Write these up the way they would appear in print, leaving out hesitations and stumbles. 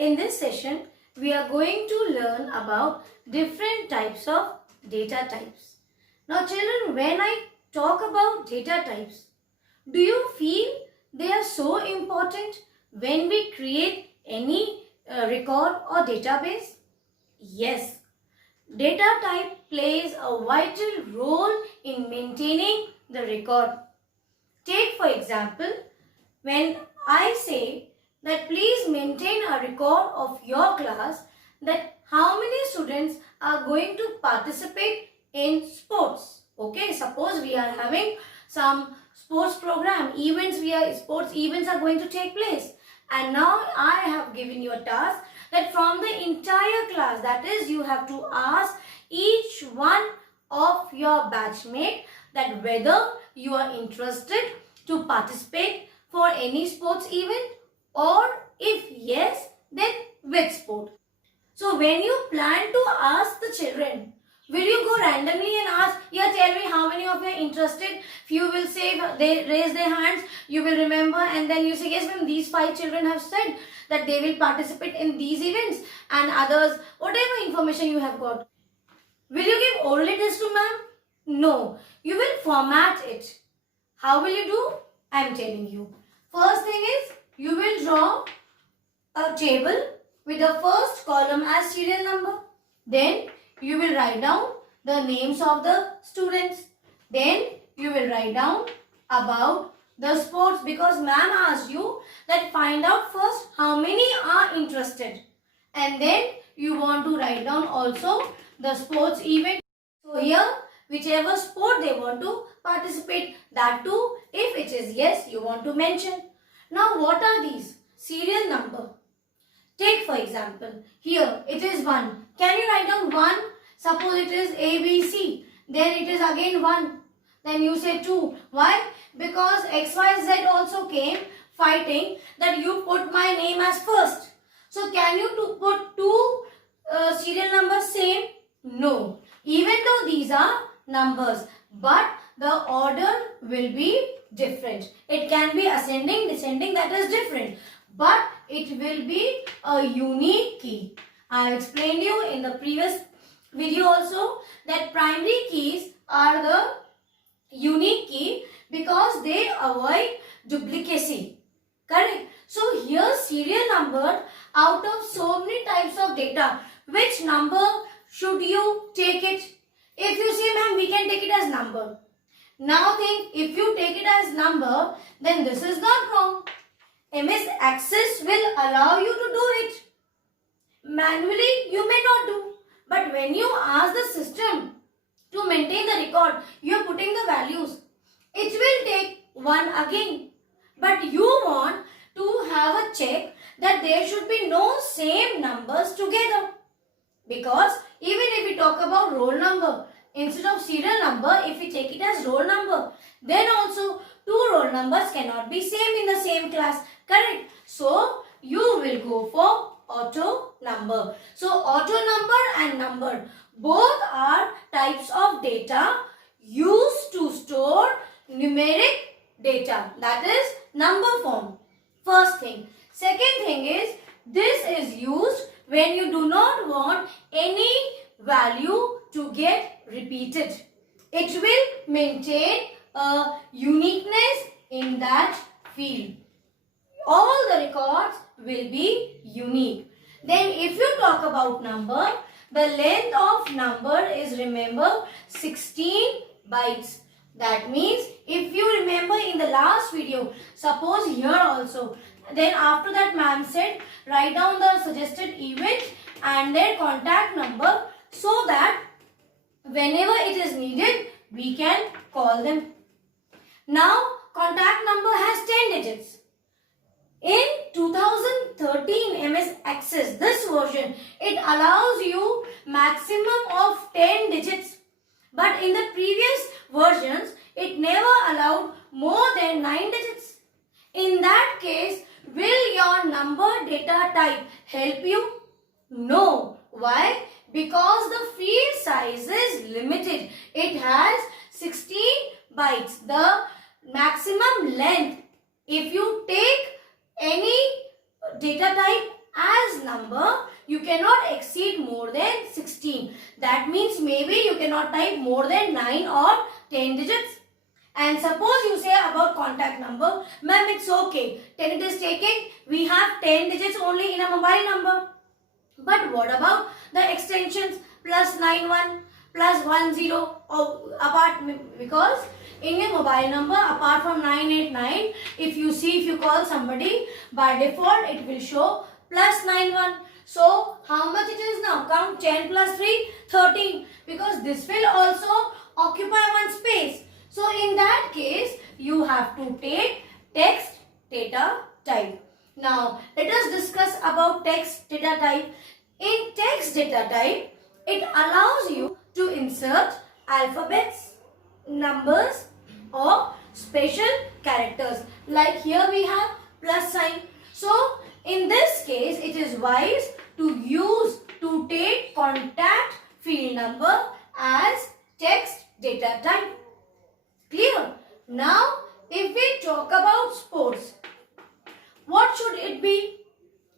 In this session, we are going to learn about different types of data types. Now children, when I talk about data types, do you feel they are so important when we create any record or database? Yes, data type plays a vital role in maintaining the record. Take for example, when I say that please maintain a record of your class, that how many students are going to participate in sports. Okay, suppose we are having some sports program, sports events are going to take place, and now I have given you a task that from the entire class, that is you have to ask each one of your batchmate that whether you are interested to participate for any sports event, or if yes, then which sport. So when you plan to ask the children, will you go randomly and ask, yeah, tell me how many of you are interested? Few will say, they raise their hands, you will remember, and then you say, yes ma'am, these 5 children have said that they will participate in these events, and others, whatever information you have got. Will you give only this to ma'am? No, you will format it. How will you do? I am telling you. First thing is, you will draw a table with the first column as serial number. Then you will write down the names of the students. Then you will write down about the sports, because ma'am asked you that find out first how many are interested. And then you want to write down also the sports event. So here, whichever sport they want to participate, that too, if it is yes, you want to mention. Now what are these? Serial number. Take for example, here it is 1. Can you write down 1? Suppose it is ABC. Then it is again 1. Then you say 2. Why? Because XYZ also came fighting that you put my name as first. So can you put 2 serial numbers same? No. Even though these are numbers, but the order will be different. It can be ascending, descending, that is different. But it will be a unique key. I have explained you in the previous video also that primary keys are the unique key because they avoid duplicacy. Correct? So here serial number, out of so many types of data, which number should you take it? If you say ma'am, we can take it as number. Now think, if you take it as number, then this is not wrong. MS Access will allow you to do it. Manually, you may not do. But when you ask the system to maintain the record, you are putting the values. It will take 1 again. But you want to have a check that there should be no same numbers together. Because even if we talk about roll number, instead of serial number, if we take it as roll number, then also 2 roll numbers cannot be same in the same class. Correct? So, you will go for auto number. So, auto number and number, both are types of data used to store numeric data. That is number form. First thing. Second thing is, this is used when you do not want any value to get repeated. It will maintain a uniqueness in that field. All the records will be unique. Then if you talk about number, the length of number is, remember, 16 bytes. That means if you remember in the last video, suppose here also, then after that ma'am said write down the suggested event and their contact number so that whenever it is needed, we can call them. Now contact number has 10 digits. In 2013 MS Access, this version, it allows you maximum of 10 digits. But in the previous versions, it never allowed more than 9 digits. In that case, will your number data type help you? No. Why? Because the field size is limited. It has 16 bytes. The maximum length, if you take any data type as number, you cannot exceed more than 16. That means maybe you cannot type more than 9 or 10 digits. And suppose you say about contact number, ma'am, it's okay. 10 it is taken. We have 10 digits only in a mobile number. But what about the extensions +91, +10 or apart, because in your mobile number apart from 989, if you call somebody, by default it will show +91. So how much it is now? Count 10 plus 3, 13, because this will also occupy one space. So in that case, you have to take text data type. Now let us discuss about text data type. In text data type, it allows you to insert alphabets, numbers or special characters. Like here we have plus sign. So in this case, it is wise to take contact field number as text data type. Clear? Now, if we talk about sports, what should it be?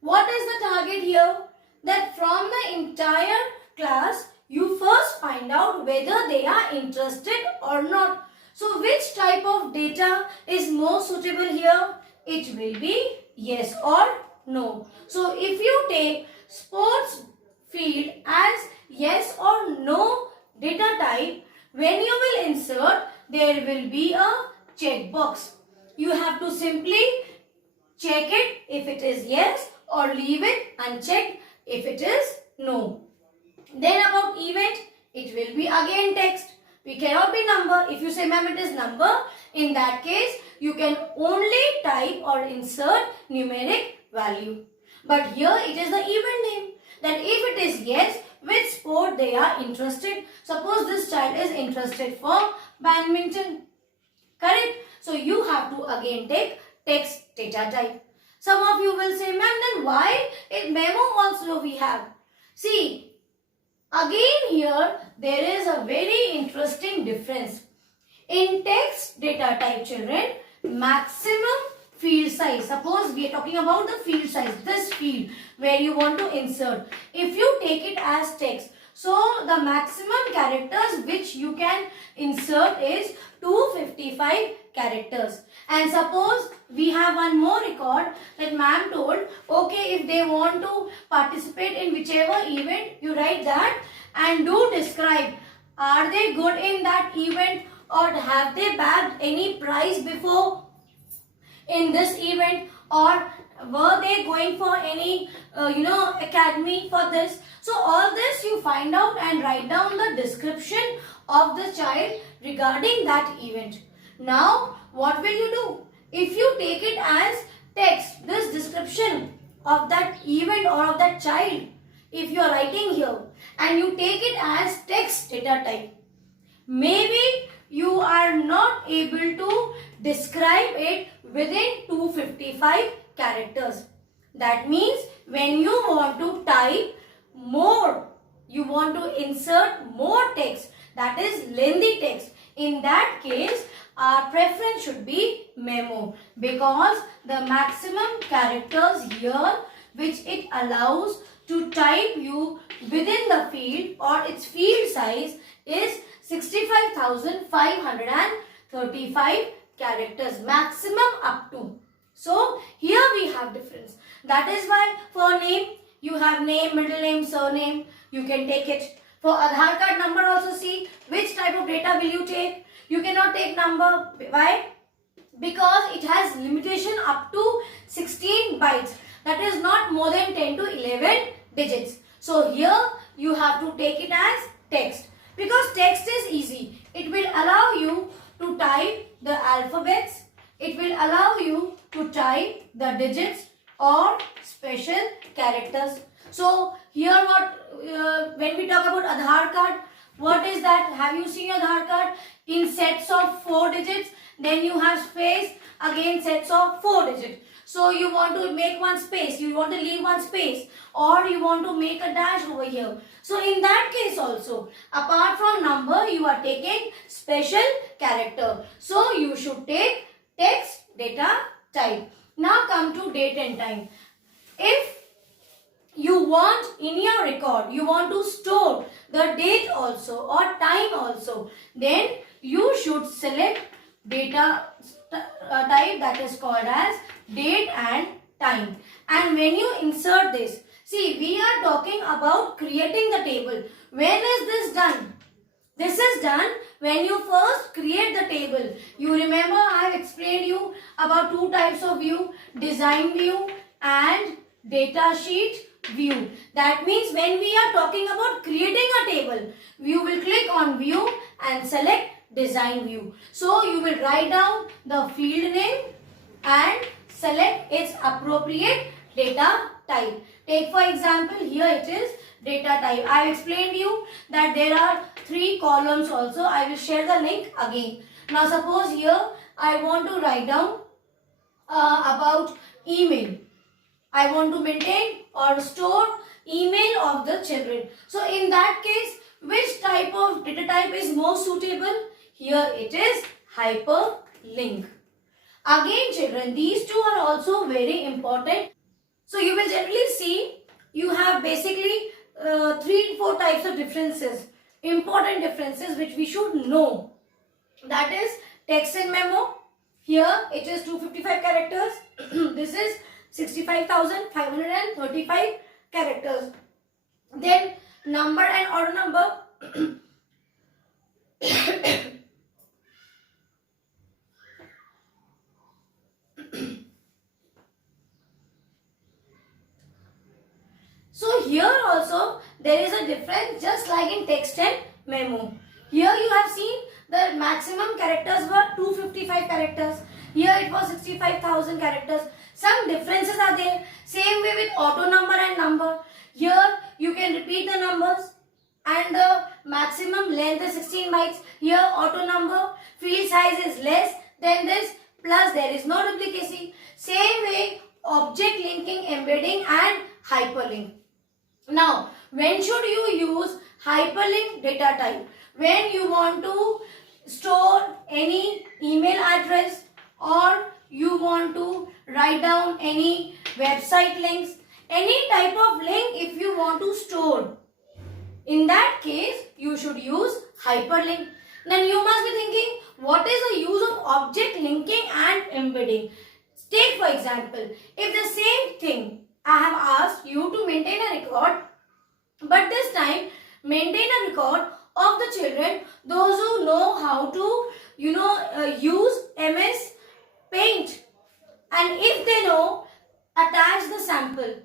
What is the target here? That from the entire class, you first find out whether they are interested or not. So, which type of data is more suitable here? It will be yes or no. So, if you take sports field as yes or no data type, when you will insert, there will be a checkbox. You have to simply check it if it is yes or leave it unchecked if it is no. Then about event, it will be again text. We cannot be number. If you say ma'am it is number, in that case you can only type or insert numeric value. But here it is the event name. That if it is yes, which sport they are interested. Suppose this child is interested for badminton. Correct? So you have to again take text data type. Some of you will say, ma'am, then why in memo also we have? See, again here there is a very interesting difference. In text data type, children, maximum field size. Suppose we are talking about the field size, this field where you want to insert. If you take it as text, so the maximum characters which you can insert is 255 characters. And suppose we have one more record that ma'am told, okay, if they want to participate in whichever event, you write that and do describe. Are they good in that event or have they bagged any prize before in this event, or were they going for any academy for this? So all this you find out and write down the description of the child regarding that event. Now what will you do? If you take it as text, this description of that event or of that child, if you are writing here and you take it as text data type, maybe you are not able to describe it within 255 characters. That means when you want to type more, you want to insert more text, that is lengthy text. In that case, our preference should be memo, because the maximum characters here which it allows to type you within the field or its field size is 65,535 characters, maximum up to. So here we have difference. That is why for name, you have name, middle name, surname, you can take it. For Aadhaar card number also, see which type of data will you take. You cannot take number. Why? Because it has limitation up to 16 bytes. That is not more than 10 to 11 digits. So here you have to take it as text. Because text is easy. It will allow you to type the alphabets. It will allow you to type the digits or special characters. So here when we talk about Aadhaar card, what is that? Have you seen Aadhaar card in sets of 4 digits? Then you have space, again sets of 4 digits. So you want to make one space, you want to leave one space, or you want to make a dash over here. So in that case also, apart from number, you are taking special character. So you should take text data type. Now come to date and time. If want in your record, you want to store the date also or time also, then you should select data type that is called as date and time. And when you insert this, see, we are talking about creating the table. When is this done? This is done when you first create the table. You remember I have explained you about two types of view, design view and data sheet view. That means when we are talking about creating a table, you will click on view and select design view. So you will write down the field name and select its appropriate data type. Take for example, here it is data type. I have explained you that there are 3 columns also. I will share the link again. Now suppose here I want to write down about email. I want to maintain or store email of the children. So in that case, which type of data type is most suitable? Here it is hyperlink. Again children, these two are also very important. So you will generally see you have basically 3-4 types of differences, important differences which we should know. That is text and memo. Here it is 255 characters. This is 65,535 characters. Then number and order number. So here also there is a difference just like in text and memo. Here you have seen the maximum characters were 255 characters. Here it was 65,000 characters. Some differences are there. Same way with auto number and number. Here you can repeat the numbers and the maximum length is 16 bytes. Here auto number field size is less than this, plus there is no duplicacy. Same way object linking, embedding and hyperlink. Now, when should you use hyperlink data type? When you want to store any email address or you want to write down any website links, any type of link if you want to store. In that case, you should use hyperlink. Then you must be thinking, what is the use of object linking and embedding? Take for example, if the same thing I have asked you to maintain a record, but this time maintain a record of the children, those who know how to use MS Paint, and if they know, attach the sample.